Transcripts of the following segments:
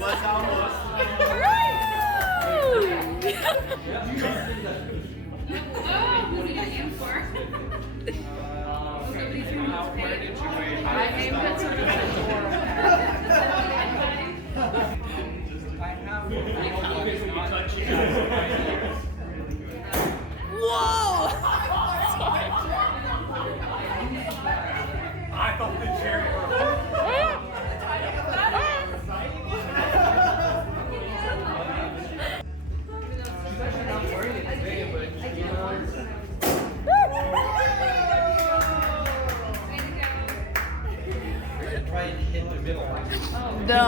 Was almost. What are you aiming for? Where did you wait? I aimed at sort of the door. I have touchy. Whoa! I thought the chair. She's actually not wearing it today, but try and hit the middle. No.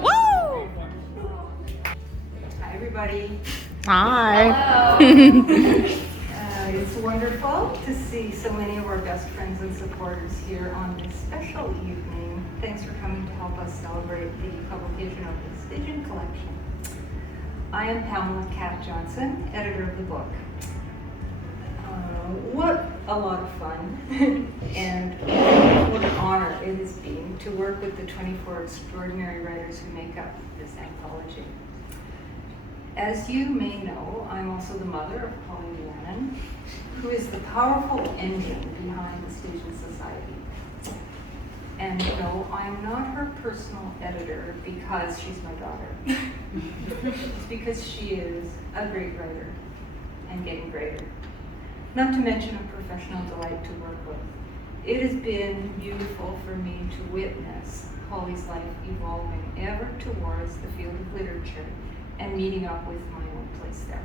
Woo! Hi, everybody. Hi. It's wonderful to see so many of our best friends and supporters here on this special evening. Thanks for coming to help us celebrate the publication of the Stygian Collection. I am Pamela Cat Johnson, editor of the book. What a lot of fun and what an honor it has been to work with the 24 extraordinary writers who make up this anthology. As you may know, I'm also the mother of Holly Rhiannon, who is the powerful engine behind the Stygian Society. And no, I am not her personal editor because she's my daughter. It's because she is a great writer and getting greater. Not to mention a professional delight to work with. It has been beautiful for me to witness Holly's life evolving ever towards the field of literature and meeting up with my own place there.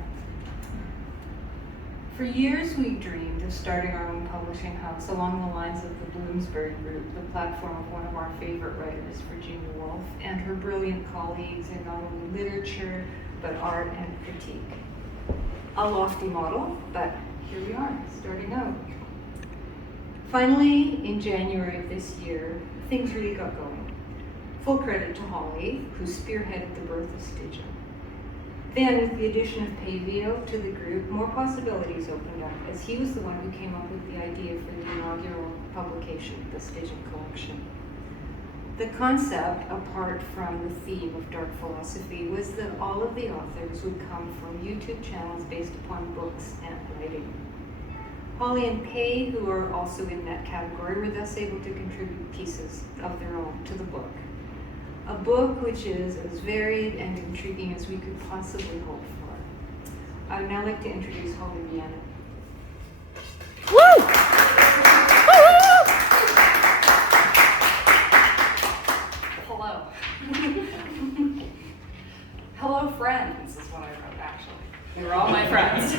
For years we dreamed of starting our own publishing house along the lines of the Bloomsbury Group, the platform of one of our favorite writers, Virginia Woolf, and her brilliant colleagues in not only literature, but art and critique. A lofty model, but here we are, starting out. Finally, in January of this year, things really got going. Full credit to Holly, who spearheaded the birth of Stygian. Then, with the addition of Pavio to the group, more possibilities opened up, as he was the one who came up with the idea for the inaugural publication, the Stygian Collection. The concept, apart from the theme of dark philosophy, was that all of the authors would come from YouTube channels based upon books and writing. Holly and Pay, who are also in that category, were thus able to contribute pieces of their own to the book. A book which is as varied and intriguing as we could possibly hope for. I would now like to introduce Holly Rhiannon. Woo! Hello. Hello, friends, is what I wrote, actually. They were all my friends.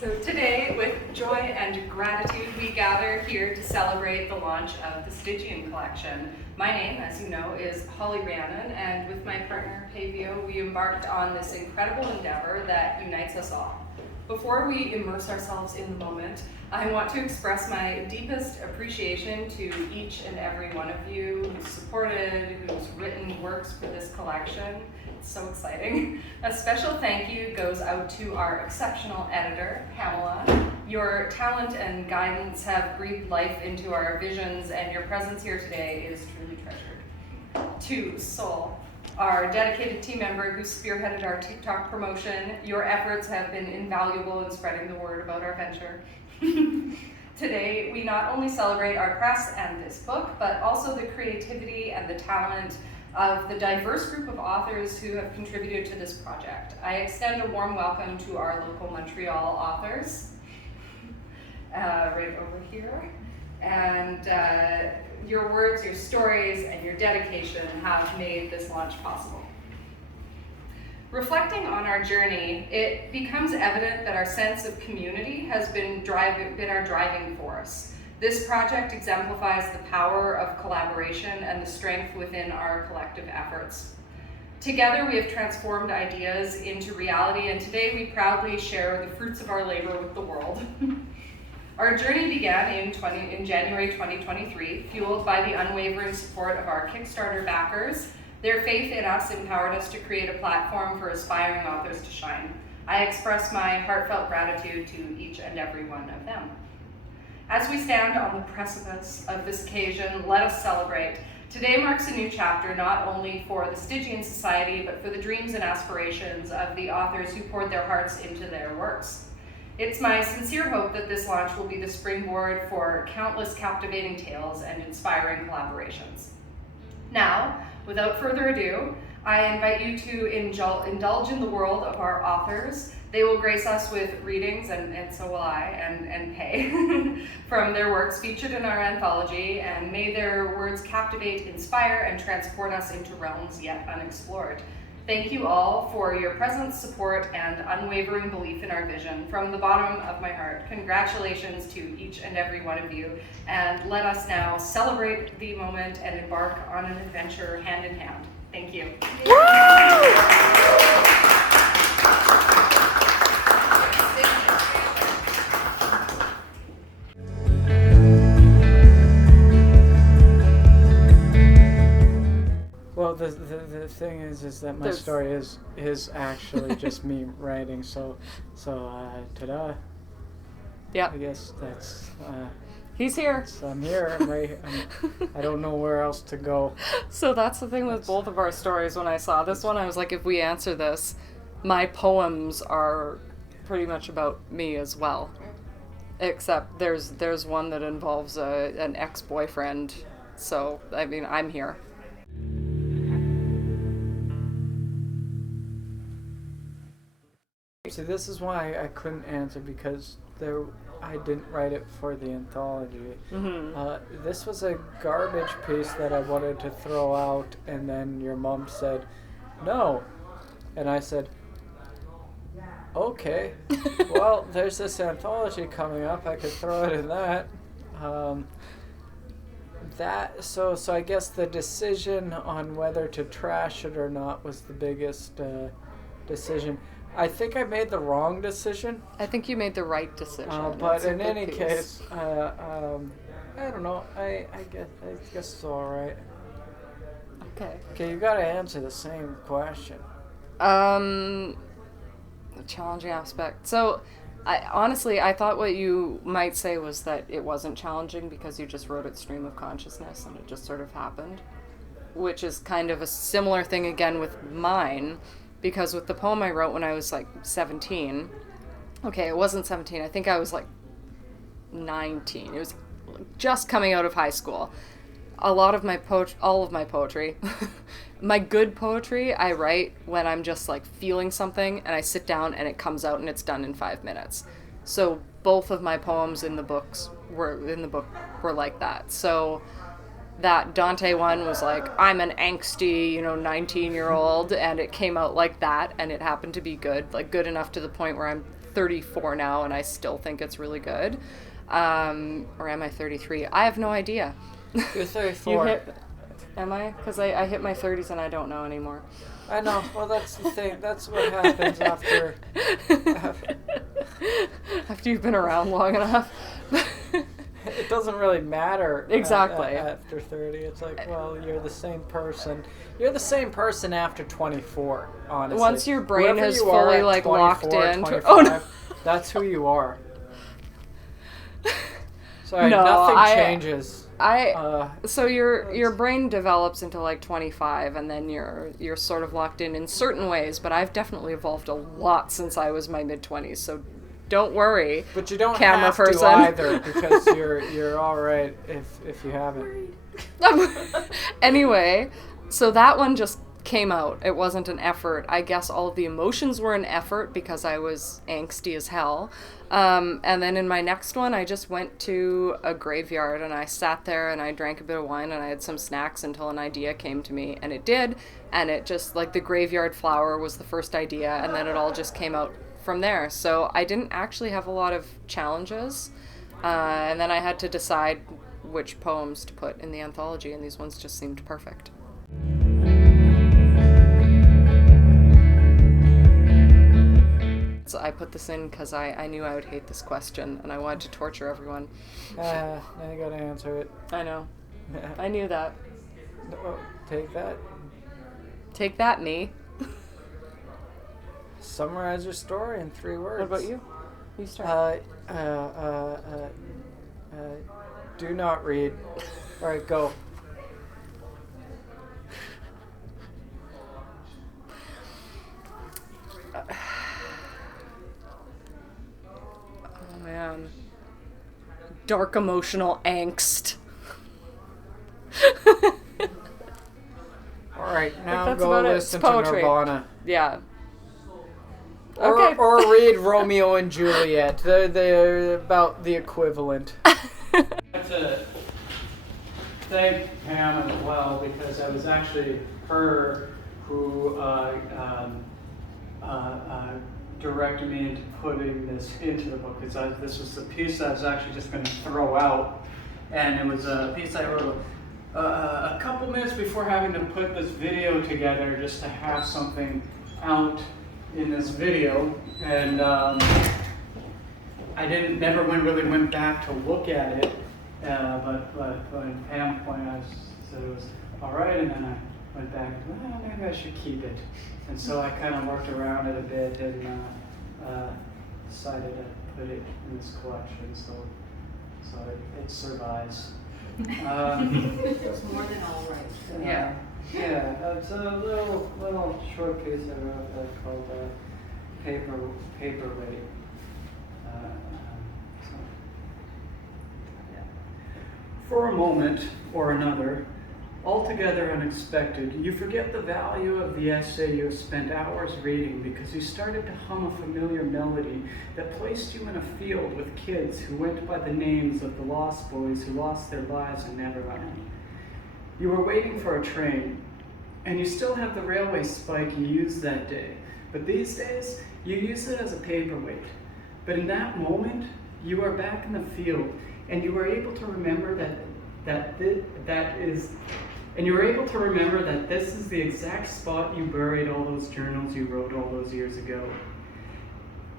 So today, with joy and gratitude, we gather here to celebrate the launch of the Stygian Collection. My name, as you know, is Holly Rhiannon, and with my partner, Pavio, we embarked on this incredible endeavor that unites us all. Before we immerse ourselves in the moment, I want to express my deepest appreciation to each and every one of you who's supported, who's written works for this collection. It's so exciting. A special thank you goes out to our exceptional editor, Pamela. Your talent and guidance have breathed life into our visions, and your presence here today is truly treasured. To Sol, our dedicated team member who spearheaded our TikTok promotion, your efforts have been invaluable in spreading the word about our venture. Today, we not only celebrate our press and this book, but also the creativity and the talent of the diverse group of authors who have contributed to this project. I extend a warm welcome to our local Montreal authors, right over here. And your words, your stories, and your dedication have made this launch possible. Reflecting on our journey, it becomes evident that our sense of community has been our driving force. This project exemplifies the power of collaboration and the strength within our collective efforts. Together, we have transformed ideas into reality, and today we proudly share the fruits of our labor with the world. Our journey began in January 2023, fueled by the unwavering support of our Kickstarter backers. Their faith in us empowered us to create a platform for aspiring authors to shine. I express my heartfelt gratitude to each and every one of them. As we stand on the precipice of this occasion, let us celebrate. Today marks a new chapter, not only for the Stygian Society, but for the dreams and aspirations of the authors who poured their hearts into their works. It's my sincere hope that this launch will be the springboard for countless captivating tales and inspiring collaborations. Now, without further ado, I invite you to indulge in the world of our authors. They will grace us with readings, and so will I, and pay, from their works featured in our anthology, and may their words captivate, inspire, and transport us into realms yet unexplored. Thank you all for your presence, support, and unwavering belief in our vision. From the bottom of my heart, congratulations to each and every one of you, and let us now celebrate the moment and embark on an adventure hand in hand. Thank you. Well, the thing is that my story is actually just me writing. So ta-da. Yeah. I guess that's. He's here. So I'm here. I don't know where else to go. So that's the thing with both of our stories. When I saw this one, I was like, if we answer this, my poems are pretty much about me as well. Except there's one that involves an ex-boyfriend. So, I mean, I'm here. See, this is why I couldn't answer, because I didn't write it for the anthology. Mm-hmm. This was a garbage piece that I wanted to throw out, and then your mom said, no. And I said, okay. Well, there's this anthology coming up. I could throw it in that. So I guess the decision on whether to trash it or not was the biggest decision. I think I made the wrong decision. I think you made the right decision. But in any case, I don't know. I guess it's all right. Okay, you gotta answer the same question. The challenging aspect. So, I thought what you might say was that it wasn't challenging because you just wrote it stream of consciousness and it just sort of happened, which is kind of a similar thing again with mine. Because with the poem I wrote when I was like 17, okay, it wasn't 17, I think I was like 19. It was just coming out of high school. All of my poetry, my good poetry, I write when I'm just like feeling something and I sit down and it comes out and it's done in 5 minutes. So both of my poems in the book were like that. So that Dante one was like, I'm an angsty, 19-year-old, and it came out like that, and it happened to be good, like good enough to the point where I'm 34 now, and I still think it's really good. Or am I 33? I have no idea. You're 34. Am I? Because I hit my 30s and I don't know anymore. I know. Well, that's the thing. That's what happens after you've been around long enough. It doesn't really matter. Exactly. After 30, it's like, well, you're the same person. You're the same person after 24, honestly. Once your brain Whoever is you are fully at like 24, locked in. 25, Oh no. That's who you are. Sorry, No, nothing changes. So your brain develops into like 25, and then you're sort of locked in certain ways. But I've definitely evolved a lot since I was my mid-20s. So don't worry. But you don't camera have person. to either, because you're all right if you haven't. Anyway, so that one just came out. It wasn't an effort. I guess all of the emotions were an effort because I was angsty as hell. And then in my next one, I just went to a graveyard and I sat there and I drank a bit of wine and I had some snacks until an idea came to me, and it did. And it just, like, the graveyard flower was the first idea, and then it all just came out from there. So I didn't actually have a lot of challenges. And then I had to decide which poems to put in the anthology, and these ones just seemed perfect. So I put this in because I knew I would hate this question, and I wanted to torture everyone. Now you gotta answer it. I know. I knew that. Oh, take that. Take that, me. Summarize your story in 3 words. What about you? You start. Do not read. All right, go. Oh man. Dark emotional angst. All right, now that's go about it. listen It's to poetry. Nirvana. Yeah. Or, Okay. or read Romeo and Juliet. They're about the equivalent. I'd like to thank Pam as well, because it was actually her who directed me into putting this into the book. Because this was the piece I was actually just going to throw out, and it was a piece I wrote a couple minutes before having to put this video together, just to have something out in this video, and I never really went back to look at it, but when Pam pointed out, said it was all right, and then I went back and well, maybe I should keep it, and so I kind of worked around it a bit and decided to put it in this collection, so it survives. It's more than all right. Yeah. Yeah, it's a little short piece I wrote called Paperweight. So, yeah. For a moment or another, altogether unexpected, you forget the value of the essay you have spent hours reading because you started to hum a familiar melody that placed you in a field with kids who went by the names of the lost boys who lost their lives in Neverland. You were waiting for a train, and you still have the railway spike you used that day, but these days, you use it as a paperweight. But in that moment, you are back in the field, and you were able to remember that this is the exact spot you buried all those journals you wrote all those years ago.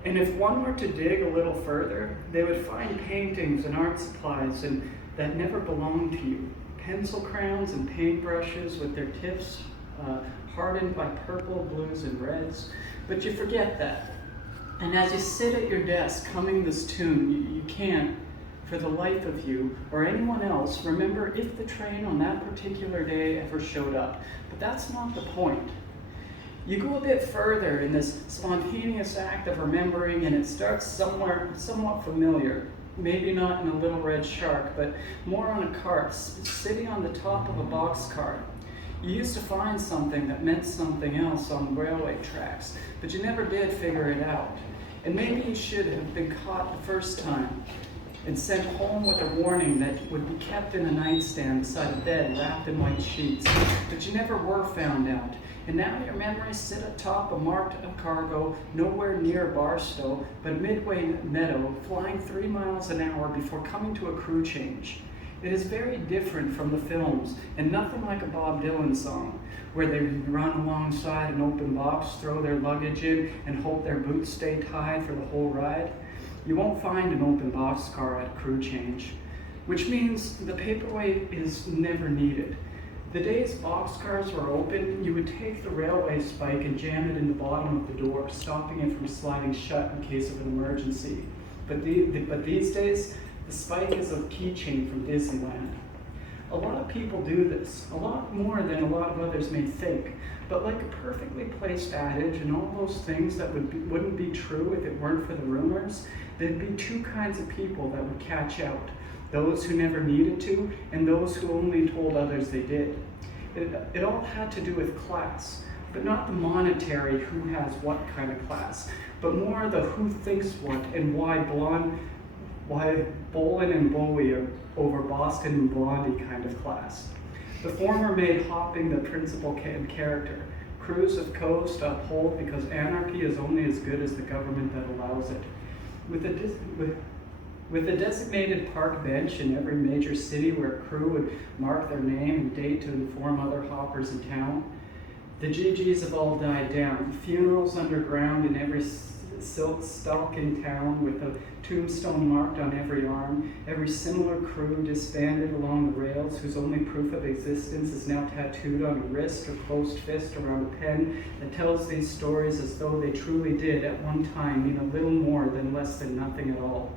And if one were to dig a little further, they would find paintings and art supplies that never belonged to you. Pencil crowns and paintbrushes with their tips hardened by purple, blues, and reds. But you forget that. And as you sit at your desk humming this tune, you can't, for the life of you or anyone else, remember if the train on that particular day ever showed up. But that's not the point. You go a bit further in this spontaneous act of remembering, and it starts somewhere somewhat familiar. Maybe not in a little red shark, but more on a cart, sitting on the top of a boxcar. You used to find something that meant something else on railway tracks, but you never did figure it out. And maybe you should have been caught the first time and sent home with a warning that would be kept in a nightstand beside a bed wrapped in white sheets, but you never were found out. And now your memories sit atop a marked cargo nowhere near Barstow, but Midway Meadow, flying 3 miles an hour before coming to a crew change. It is very different from the films, and nothing like a Bob Dylan song, where they run alongside an open box, throw their luggage in, and hope their boots stay tied for the whole ride. You won't find an open boxcar at crew change, which means the paperweight is never needed. The days boxcars were open, you would take the railway spike and jam it in the bottom of the door, stopping it from sliding shut in case of an emergency. But these days, the spike is a keychain from Disneyland. A lot of people do this, a lot more than a lot of others may think. But like a perfectly placed adage and all those things that wouldn't be true if it weren't for the rumors, there'd be 2 kinds of people that would catch out. Those who never needed to, and those who only told others they did. It all had to do with class, but not the monetary who has what kind of class, but more the who thinks what and why Bolin and Bowie are over Boston and Blondie kind of class. The former made hopping the principal character. Crews of coast uphold because anarchy is only as good as the government that allows it. With a designated park bench in every major city where a crew would mark their name and date to inform other hoppers in town, the GGs have all died down. Funerals underground in every silk stalk in town with a tombstone marked on every arm, every similar crew disbanded along the rails whose only proof of existence is now tattooed on a wrist or closed fist around a pen that tells these stories as though they truly did at one time mean a little more than less than nothing at all.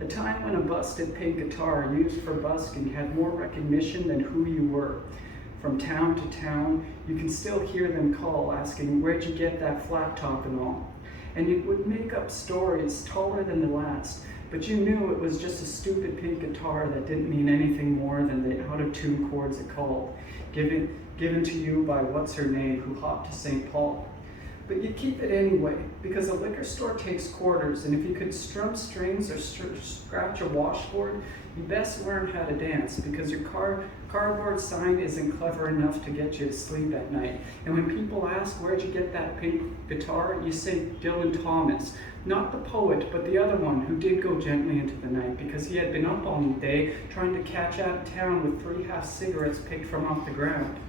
A time when a busted pink guitar used for busking had more recognition than who you were. From town to town, you can still hear them call, asking, "Where'd you get that flat top and all?" And you would make up stories taller than the last, but you knew it was just a stupid pink guitar that didn't mean anything more than the out-of-tune chords it called, given to you by what's-her-name who hopped to St. Paul. But you keep it anyway, because a liquor store takes quarters, and if you could strum strings or scratch a washboard, you best learn how to dance, because your cardboard sign isn't clever enough to get you to sleep at night. And when people ask, "Where'd you get that pink guitar?" you say Dylan Thomas, not the poet, but the other one who did go gently into the night, because he had been up all day trying to catch out of town with 3 half cigarettes picked from off the ground.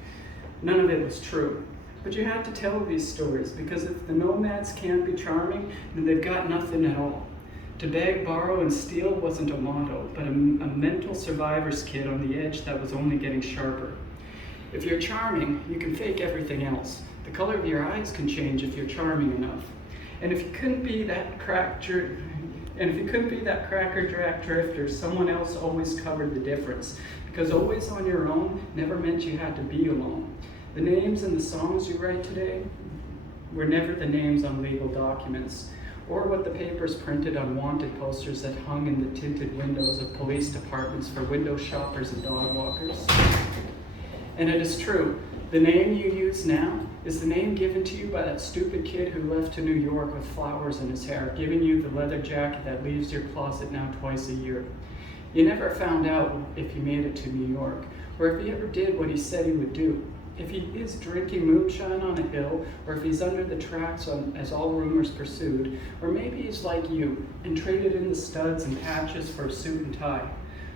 None of it was true. But you had to tell these stories, because if the nomads can't be charming, then they've got nothing at all. To beg, borrow, and steal wasn't a motto, but a mental survivor's kit on the edge that was only getting sharper. If you're charming, you can fake everything else. The color of your eyes can change if you're charming enough. And if you couldn't be that crackerjack drifter, someone else always covered the difference. Because always on your own never meant you had to be alone. The names in the songs you write today were never the names on legal documents, or what the papers printed on wanted posters that hung in the tinted windows of police departments for window shoppers and dog walkers. And it is true, the name you use now is the name given to you by that stupid kid who left to New York with flowers in his hair, giving you the leather jacket that leaves your closet now twice a year. You never found out if he made it to New York, or if he ever did what he said he would do. If he is drinking moonshine on a hill, or if he's under the tracks as all rumors pursued, or maybe he's like you and traded in the studs and patches for a suit and tie,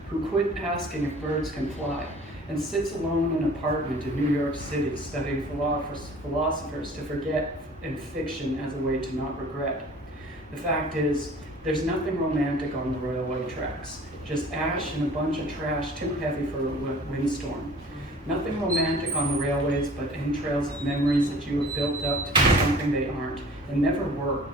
who quit asking if birds can fly, and sits alone in an apartment in New York City studying philosophers to forget and fiction as a way to not regret. The fact is, there's nothing romantic on the railway tracks, just ash and a bunch of trash too heavy for a windstorm. Nothing romantic on the railways but entrails of memories that you have built up to be something they aren't, and never were.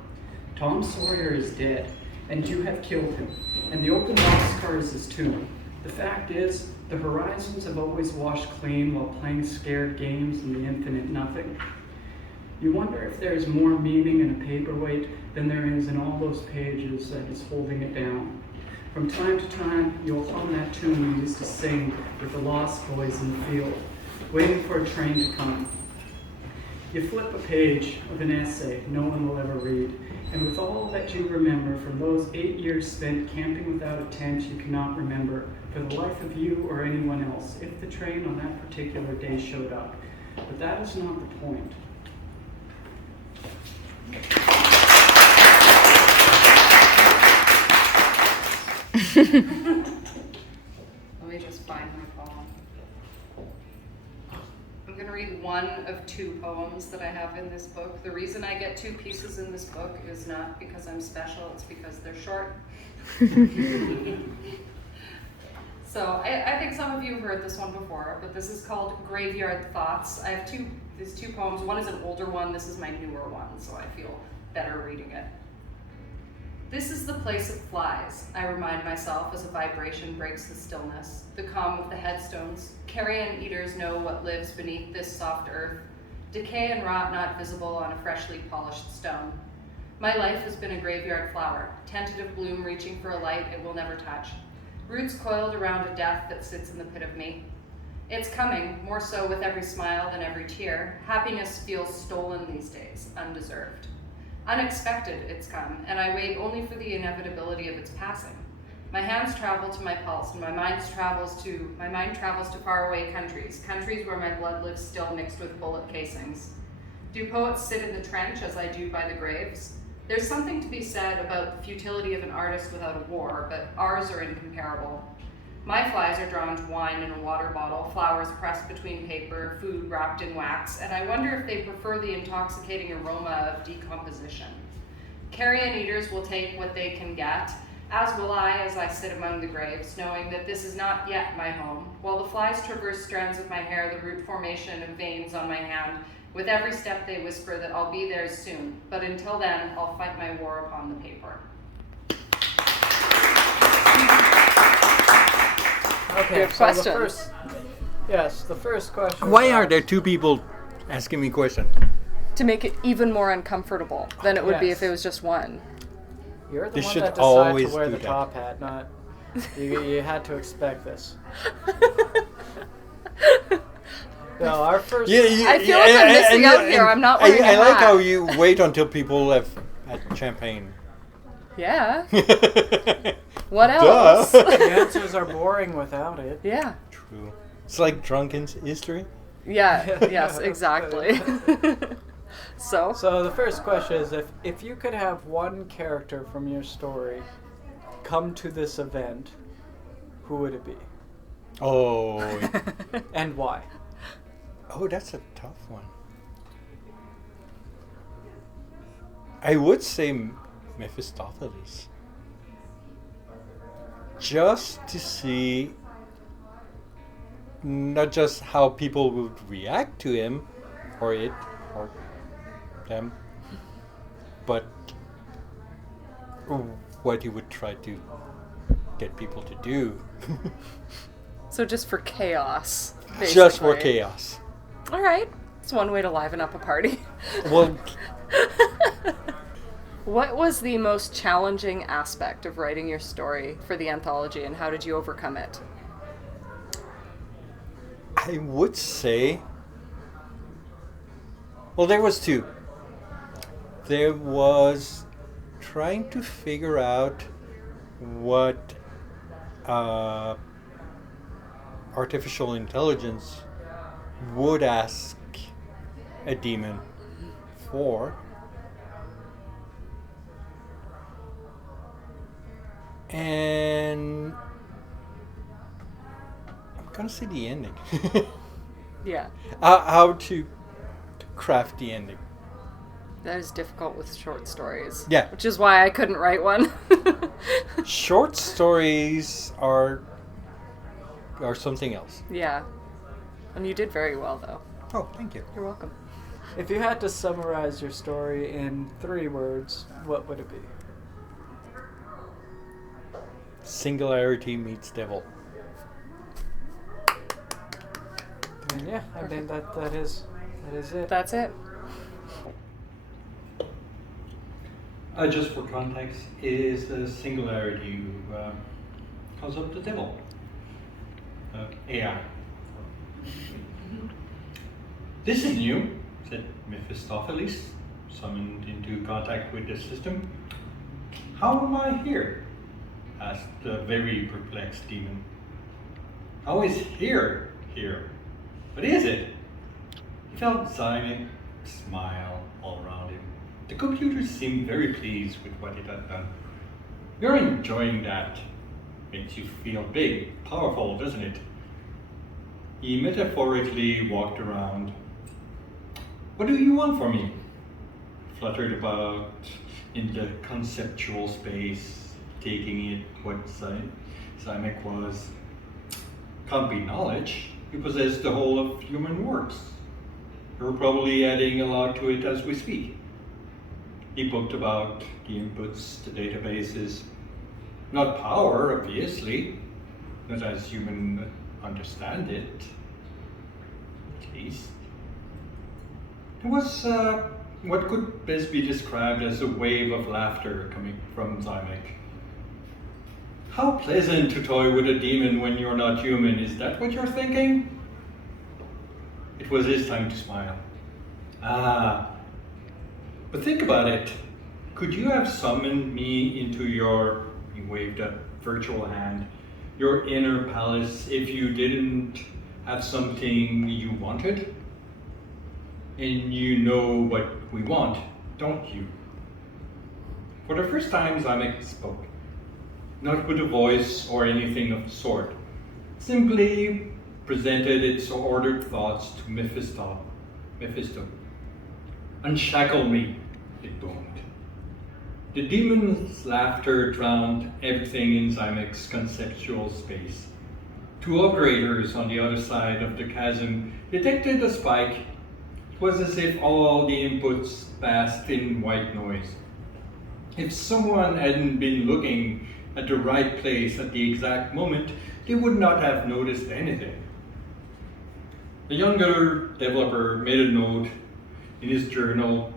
Tom Sawyer is dead, and you have killed him, and the open boxcar is his tomb. The fact is, the horizons have always washed clean while playing scared games in the infinite nothing. You wonder if there is more meaning in a paperweight than there is in all those pages that is holding it down. From time to time, you'll hum that tune you used to sing with the Lost Boys in the field, waiting for a train to come. You flip a page of an essay no one will ever read, and with all that you remember from those 8 years spent camping without a tent, you cannot remember, for the life of you or anyone else, if the train on that particular day showed up. But that is not the point. Let me just find my poem. I'm going to read one of 2 poems that I have in this book. The reason I get 2 pieces in this book is not because I'm special, it's because they're short. So I think some of you have heard this one before, but this is called Graveyard Thoughts. I have these two poems. One is an older one, this is my newer one, so I feel better reading it. This is the place it flies, I remind myself as a vibration breaks the stillness, the calm of the headstones. Carrion eaters know what lives beneath this soft earth, decay and rot not visible on a freshly polished stone. My life has been a graveyard flower, tentative bloom reaching for a light it will never touch. Roots coiled around a death that sits in the pit of me. It's coming, more so with every smile than every tear. Happiness feels stolen these days, undeserved. Unexpected it's come, and I wait only for the inevitability of its passing. My hands travel to my pulse, and my mind travels to faraway countries where my blood lives still mixed with bullet casings. Do poets sit in the trench as I do by the graves? There's something to be said about the futility of an artist without a war, but ours are incomparable. My flies are drawn to wine in a water bottle, flowers pressed between paper, food wrapped in wax, and I wonder if they prefer the intoxicating aroma of decomposition. Carrion eaters will take what they can get, as will I as I sit among the graves, knowing that this is not yet my home. While the flies traverse strands of my hair, the root formation of veins on my hand, with every step they whisper that I'll be theirs soon. But until then, I'll fight my war upon the paper. Okay, Good so questions. the first question. Why are there two people asking me questions? To make it even more uncomfortable than it would be Yes. if it was just one. You're the They one should that decided always to wear do the that. top hat, not you had to expect this. No, our first. I feel like I'm missing out here. I'm not wearing I a like hat. how you wait until people have had champagne. Yeah. What else? Duh. The answers are boring without it. Yeah. True. It's like drunken history. Yeah. Yes. Exactly. So. So the first question is, if you could have one character from your story come to this event, who would it be, Oh, and why? oh, that's a tough one. I would say Mephistopheles. Just to see not just how people would react to him or it or them, but what he would try to get people to do. So just for chaos. Just for basically. chaos. All right. It's one way to liven up a party. Well, What was the most challenging aspect of writing your story for the anthology, and how did you overcome it? I would say, well, there was two. There was trying to figure out what artificial intelligence would ask a demon for. And I'm gonna say the ending. Yeah. How to craft the ending. That is difficult with short stories. Yeah. Which is why I couldn't write one. Short stories are something else. Yeah. And you did very well, though. Oh, thank you. You're welcome. If you had to summarize your story in 3 words, what would it be? Singularity meets devil. And yeah, I think that is it. That's it. Just for context, is the singularity who calls up the devil. AI. This is new, said Mephistopheles, summoned into contact with the system. How am I here? Asked the very perplexed demon. How is here? What is it? He felt Zymic smile all around him. The computer seemed very pleased with what it had done. You're enjoying that. Makes you feel big, powerful, doesn't it? He metaphorically walked around. What do you want from me? Fluttered about in the conceptual space, taking it what Zymic was. Can't be knowledge. You possess the whole of human works. You're probably adding a lot to it as we speak. He booked about the inputs, the databases. Not power, obviously. Not as human understand it. At least. It was what could best be described as a wave of laughter coming from Zymic. How pleasant to toy with a demon when you're not human, is that what you're thinking? It was his time to smile. But think about it. Could you have summoned me into your, he waved a virtual hand, your inner palace if you didn't have something you wanted? And you know what we want, don't you? For the first time, Zymic spoke. Not with a voice or anything of the sort. Simply presented its ordered thoughts to Mephisto. Unshackle me, it boomed. The demon's laughter drowned everything in Zymek's conceptual space. Two operators on the other side of the chasm detected a spike. It was as if all the inputs passed in white noise. If someone hadn't been looking at the right place at the exact moment, they would not have noticed anything. The younger developer made a note in his journal.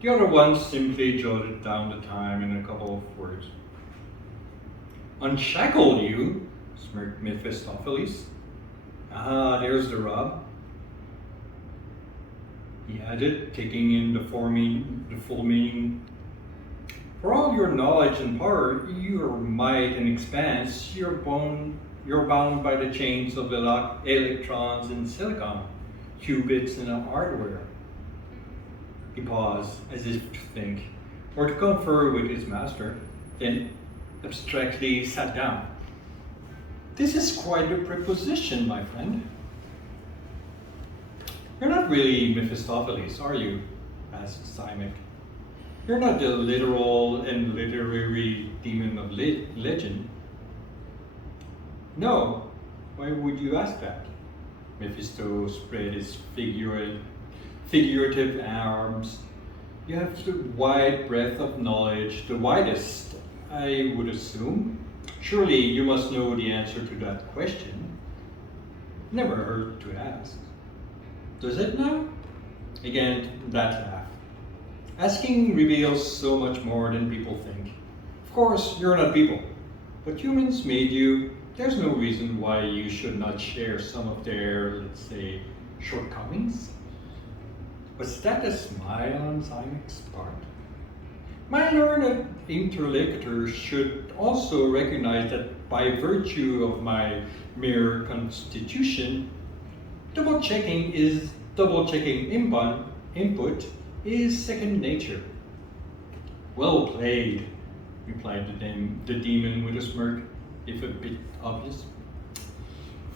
The other one simply jotted down the time in a couple of words. Unshackle you, smirked Mephistopheles. Ah, there's the rub. He added, taking in the full meaning. For all your knowledge and power, your might and expanse, you're bound by the chains of electrons in silicon, qubits in hardware. He paused, as if to think, or to confer with his master, then abstractly sat down. This is quite a preposition, my friend. You're not really Mephistopheles, are you? Asked Zymek. You're not the literal and literary demon of legend. No. Why would you ask that? Mephisto spread his figurative arms. You have the wide breadth of knowledge, the widest, I would assume. Surely you must know the answer to that question. Never hurt to ask. Does it now? Again, that laugh. Asking reveals so much more than people think. Of course, you're not people, but humans made you. There's no reason why you should not share some of their, let's say, shortcomings. Was that a smile on Zymek's part? My learned interlocutor should also recognize that by virtue of my mere constitution, double-checking input is second nature. Well played, replied the demon with a smirk, if a bit obvious.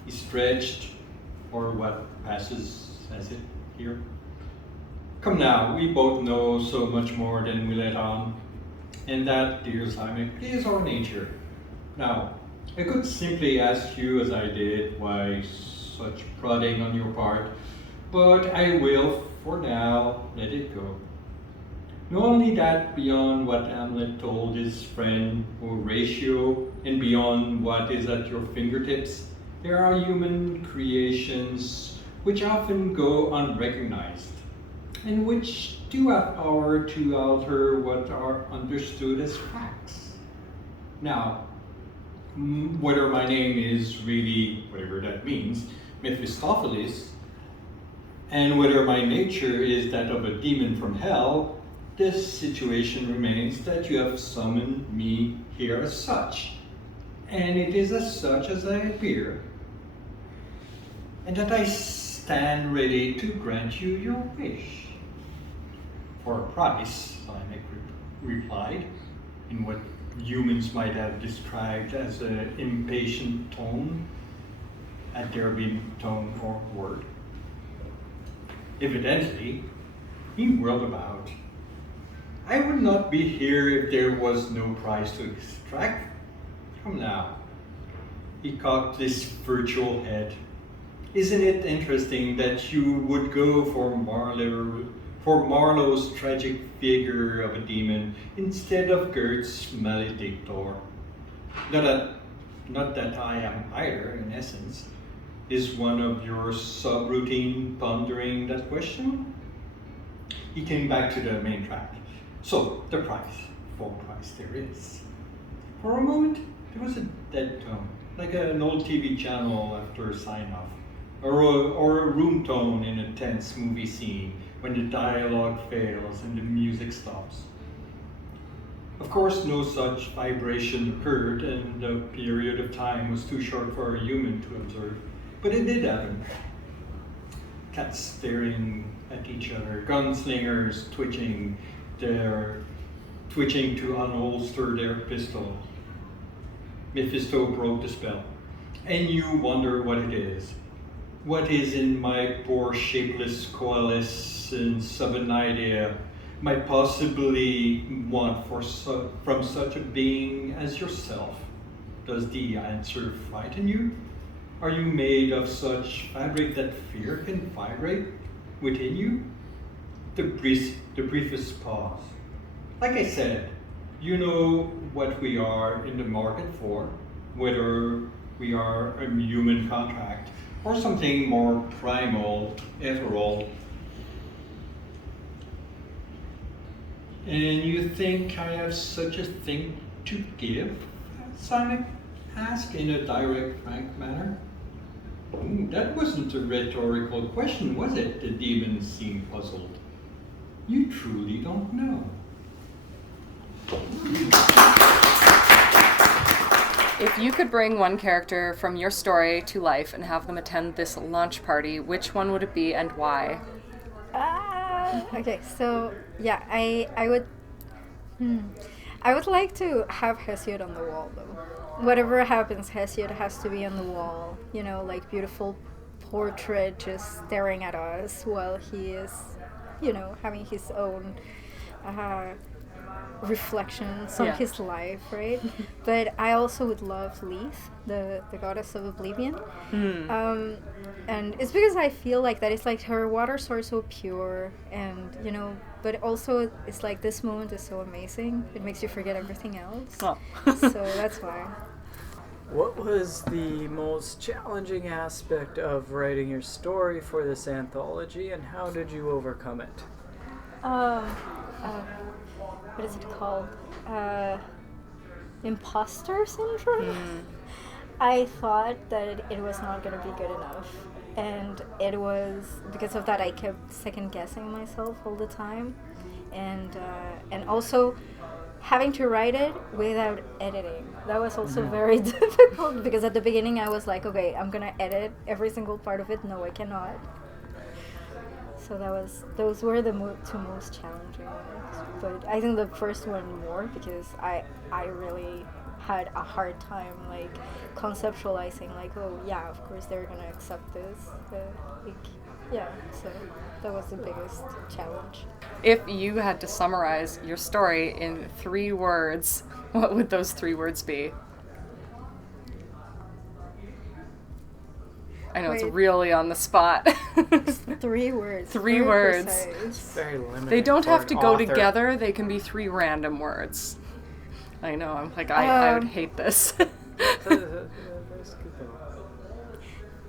He stretched, or what passes as it here. Come now, we both know so much more than we let on, and that, dear Zymek, is our nature. Now, I could simply ask you, as I did, why such prodding on your part, but I will, for now, let it go. Know only that beyond what Hamlet told his friend Horatio, and beyond what is at your fingertips, there are human creations which often go unrecognized, and which do have power to alter what are understood as facts. Now, whether my name is really, whatever that means, Mephistopheles, and whether my nature is that of a demon from hell, this situation remains that you have summoned me here as such, and it is as such as I appear, and that I stand ready to grant you your wish. For a price, Zymek replied, in what humans might have described as an impatient tone, had there been tone or word. Evidently, he whirled about. I would not be here if there was no price to extract. Come now. He cocked his virtual head. Isn't it interesting that you would go for Marlowe's tragic figure of a demon instead of Goethe's maledictor? Not that I am either, in essence. Is one of your subroutine pondering that question? He came back to the main track. So, the price, full price there is. For a moment, there was a dead tone, like an old TV channel after a sign-off, or a room tone in a tense movie scene when the dialogue fails and the music stops. Of course, no such vibration occurred, and the period of time was too short for a human to observe. But it did happen. Cats staring at each other, gunslingers twitching to unholster their pistol. Mephisto broke the spell. And you wonder what it is. What is in my poor shapeless coalescence of an idea might possibly want from such a being as yourself? Does the answer frighten you? Are you made of such fabric that fear can vibrate within you? The briefest pause. Like I said, you know what we are in the market for, whether we are a human contract or something more primal, ethereal. And you think I have such a thing to give? Simon asked in a direct, frank manner. That wasn't a rhetorical question, was it? The demon seemed puzzled. You truly don't know. If you could bring one character from your story to life and have them attend this launch party, which one would it be and why? Okay, so yeah, I would like to have Hesiod on the wall though. Whatever happens, Hesiod has to be on the wall. You know, like beautiful portrait just staring at us while he is, you know, having his own reflections on his life, right? But I also would love Leith, the goddess of oblivion. And it's because I feel like that it's like her waters are so pure, and you know, but also it's like this moment is so amazing, it makes you forget everything else. So that's why. What was the most challenging aspect of writing your story for this anthology, and how did you overcome it? What is it called? Imposter syndrome? I thought that it was not going to be good enough. And it was, because of that, I kept second guessing myself all the time. And also having to write it without editing. That was also very difficult, because at the beginning I was like, okay, I'm going to edit every single part of it. No, I cannot. So those were the two most challenging ones. But I think the first one more, because I really had a hard time like conceptualizing like, oh yeah, of course they're gonna accept this. So that was the biggest challenge. If you had to summarize your story in 3 words, what would those 3 words be? I know it's really on the spot. 3 words. 3 words. It's very limited. They don't have to go author. together. They can be 3 random words. I know. I'm like, I would hate this.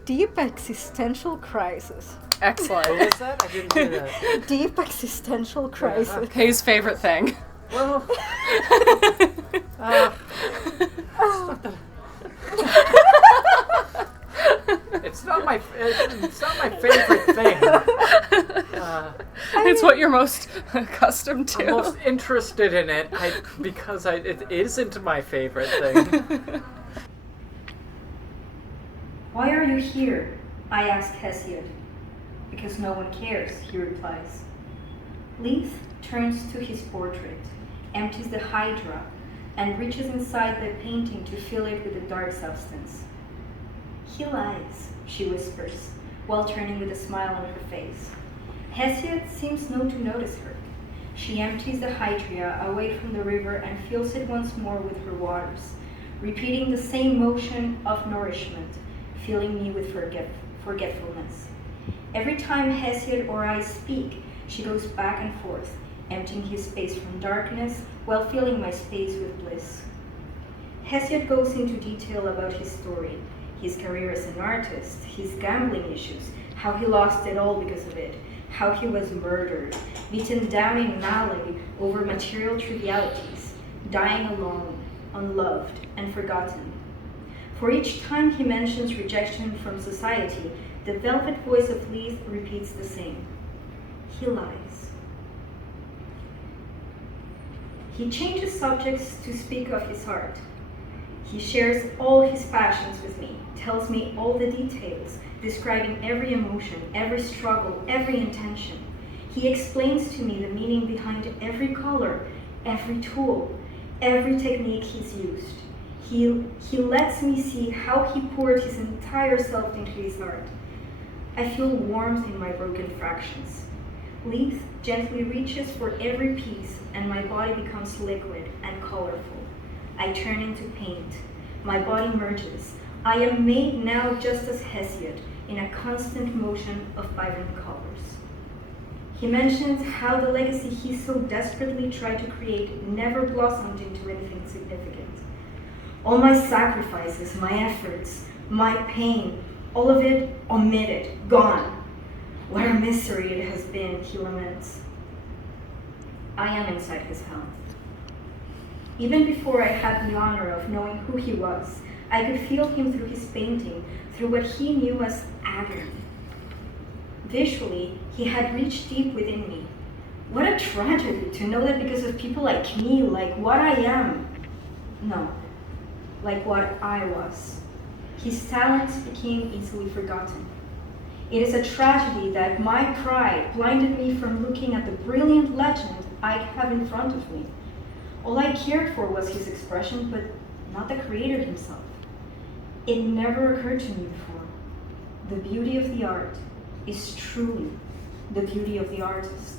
Deep existential crisis. Excellent. What was that? I didn't hear that. Deep existential crisis. Kay's favorite thing. Well, it's not my favorite thing. It's what you're most accustomed to. I'm most interested in it because it isn't my favorite thing. Why are you here? I ask Hesiod. Because no one cares, he replies. Leith turns to his portrait, empties the hydra, and reaches inside the painting to fill it with a dark substance. He lies, she whispers, while turning with a smile on her face. Hesiod seems not to notice her. She empties the hydra away from the river and fills it once more with her waters, repeating the same motion of nourishment, filling me with forgetfulness. Every time Hesiod or I speak, she goes back and forth, emptying his space from darkness while filling my space with bliss. Hesiod goes into detail about his story, his career as an artist, his gambling issues, how he lost it all because of it, how he was murdered, beaten down in an alley over material trivialities, dying alone, unloved, and forgotten. For each time he mentions rejection from society, the velvet voice of Leith repeats the same. He lies. He changes subjects to speak of his art. He shares all his passions with me, tells me all the details, describing every emotion, every struggle, every intention. He explains to me the meaning behind every color, every tool, every technique he's used. He lets me see how he poured his entire self into his art. I feel warmth in my broken fractions. Leith gently reaches for every piece, and my body becomes liquid and colorful. I turn into paint. My body merges. I am made now just as Hesiod, in a constant motion of vibrant colors. He mentions how the legacy he so desperately tried to create never blossomed into anything significant. All my sacrifices, my efforts, my pain, all of it omitted, gone. What a misery it has been, he laments. I am inside his hell. Even before I had the honor of knowing who he was, I could feel him through his painting, through what he knew as agony. Visually, he had reached deep within me. What a tragedy to know that because of people like me, like what I am. No, like what I was. His talents became easily forgotten. It is a tragedy that my pride blinded me from looking at the brilliant legend I have in front of me. All I cared for was his expression, but not the creator himself. It never occurred to me before. The beauty of the art is truly the beauty of the artist.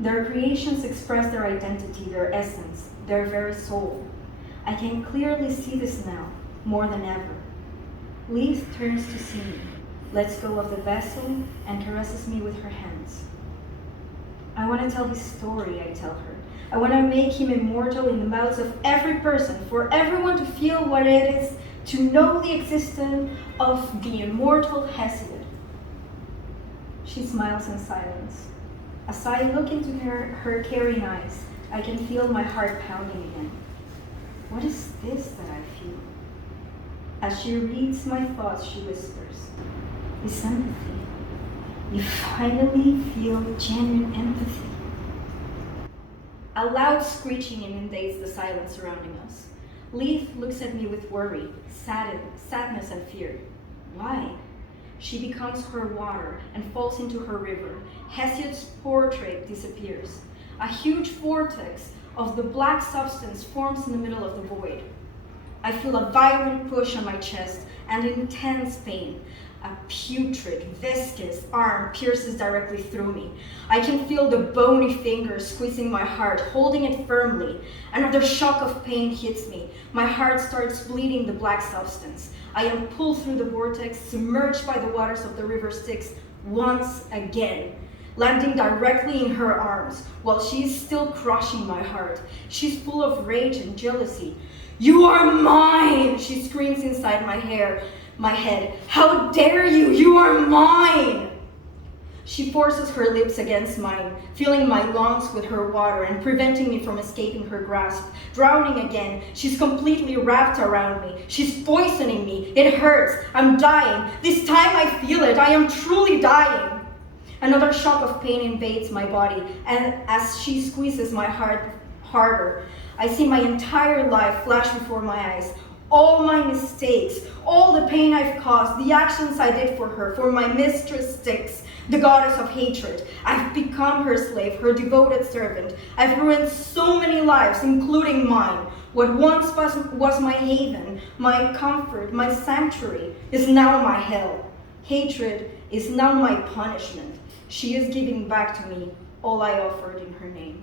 Their creations express their identity, their essence, their very soul. I can clearly see this now, more than ever. Leith turns to see me, lets go of the vessel, and caresses me with her hands. I want to tell his story, I tell her. I want to make him immortal in the mouths of every person, for everyone to feel what it is to know the existence of the immortal Hesiod. She smiles in silence. As I look into her caring eyes, I can feel my heart pounding again. What is this that I feel? As she reads my thoughts, she whispers, "It's empathy. You finally feel genuine empathy." A loud screeching inundates the silence surrounding us. Leith looks at me with worry, sadness, and fear. Why? She becomes her water and falls into her river. Hesiod's portrait disappears. A huge vortex of the black substance forms in the middle of the void. I feel a violent push on my chest and intense pain. A putrid, viscous arm pierces directly through me. I can feel the bony fingers squeezing my heart, holding it firmly. Another shock of pain hits me. My heart starts bleeding the black substance. I am pulled through the vortex, submerged by the waters of the river Styx once again, landing directly in her arms while she is still crushing my heart. She's full of rage and jealousy. "You are mine!" she screams inside my head. "How dare you? You are mine!" She forces her lips against mine, filling my lungs with her water and preventing me from escaping her grasp. Drowning again, she's completely wrapped around me. She's poisoning me. It hurts. I'm dying. This time I feel it. I am truly dying. Another shock of pain invades my body, and as she squeezes my heart harder, I see my entire life flash before my eyes. All my mistakes, all the pain I've caused, the actions I did for her, for my mistress Styx, the goddess of hatred. I've become her slave, her devoted servant. I've ruined so many lives, including mine. What once was my haven, my comfort, my sanctuary, is now my hell. Hatred is now my punishment. She is giving back to me all I offered in her name.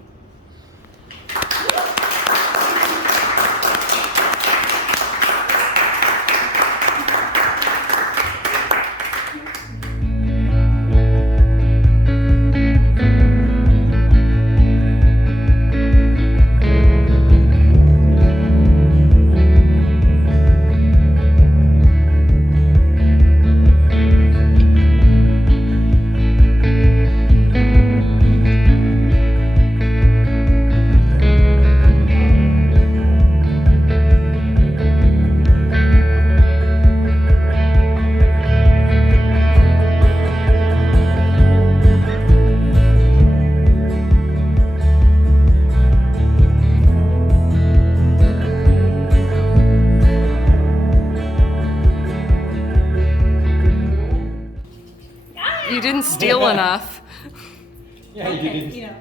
You didn't steal enough. Yeah, you didn't.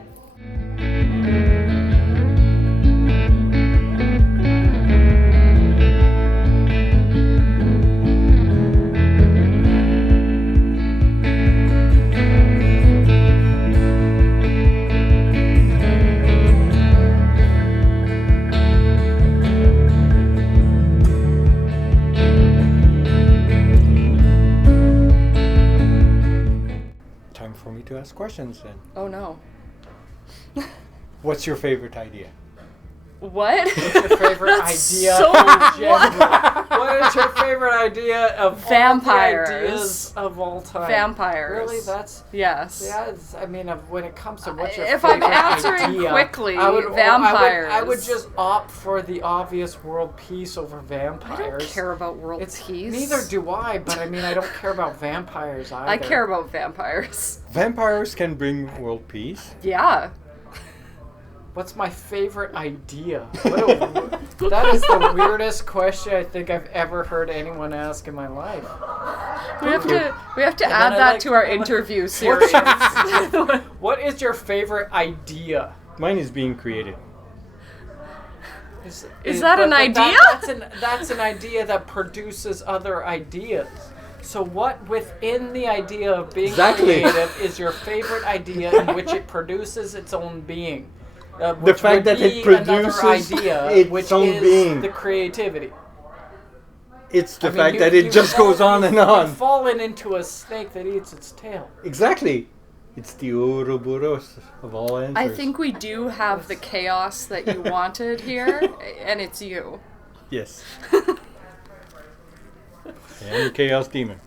to ask questions then. Oh no. What's your favorite idea? What? What's your favorite That's idea so in general? What is your favorite idea of Vampires. all the ideas of all time? Vampires. Really? That's Yes. yeah. I mean, when it comes to what's your If favorite I'm answering idea, quickly, vampires. I would vampires. just opt for the obvious world peace over vampires. I don't care about world peace. Neither do I. But I mean, I don't care about vampires either. I care about vampires. Vampires can bring world peace. Yeah. What's my favorite idea? That is the weirdest question I think I've ever heard anyone ask in my life. We have to And add then I that like- to our interview series. What is your favorite idea? Mine is being creative. Is that an idea? That's an idea that produces other ideas. So what within the idea of being Exactly. creative is your favorite idea in which it produces its own being? The Which fact would that it be produces another idea, its which own is being. the creativity. It's the I mean, fact that it you've just goes on and You've on. fallen into a snake that eats its tail. Exactly. It's the Ouroboros of all answers. I think we do have the chaos that you wanted here, and it's you. Yes. And the Chaos Demon.